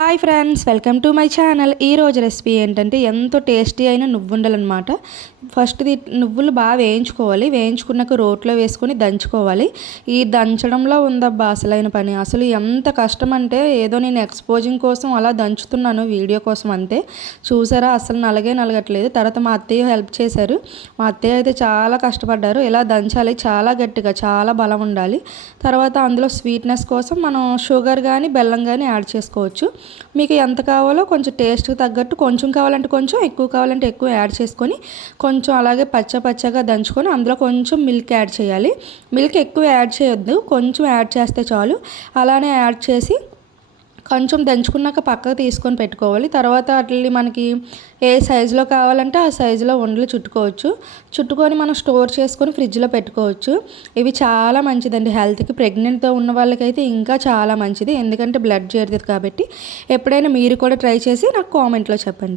Hi friends, welcome to my channel. ఈరోజు recipe ఏంటంటే ఎంతో టేస్టీ అయిన నువ్వుండలు అనమాట. ఫస్ట్ నువ్వులు బాగా వేయించుకోవాలి. వేయించుకున్నాక రోట్లో వేసుకొని దంచుకోవాలి. ఈ దంచడంలో ఉందబ్బా అసలైన పని. అసలు ఎంత కష్టం అంటే ఏదో నేను ఎక్స్పోజింగ్ కోసం అలా దంచుతున్నాను, వీడియో కోసం అంతే. చూసారా, అసలు నలగట్లేదు. తర్వాత మా అత్తయ్య హెల్ప్ చేశారు. మా అత్తయ్య అయితే చాలా కష్టపడ్డారు. ఇలా దంచాలి, చాలా గట్టిగా, చాలా బలం ఉండాలి. తర్వాత అందులో స్వీట్నెస్ కోసం మనం షుగర్ కానీ బెల్లం కానీ యాడ్ చేసుకోవచ్చు. మీకు ఎంత కావాలో కొంచెం టేస్ట్కి తగ్గట్టు, కొంచెం కావాలంటే కొంచెం, ఎక్కువ కావాలంటే ఎక్కువ యాడ్ చేసుకొని కొంచెం అలాగే పచ్చగా దంచుకొని అందులో కొంచెం మిల్క్ యాడ్ చేయాలి. మిల్క్ ఎక్కువ యాడ్ చేయొద్దు, కొంచెం యాడ్ చేస్తే చాలు. అలానే యాడ్ చేసి కొంచెం దంచుకున్నాక పక్కకు తీసుకొని పెట్టుకోవాలి. తర్వాత వాటిని మనకి ఏ సైజులో కావాలంటే ఆ సైజులో ఉండలు చుట్టుకొని మనం స్టోర్ చేసుకొని ఫ్రిడ్జ్లో పెట్టుకోవచ్చు. ఇవి చాలా మంచిదండి హెల్త్కి. ప్రెగ్నెంట్తో ఉన్న వాళ్ళకైతే ఇంకా చాలా మంచిది, ఎందుకంటే బ్లడ్ చేరుతుంది కాబట్టి. ఎప్పుడైనా మీరు కూడా ట్రై చేసి నాకు కామెంట్లో చెప్పండి.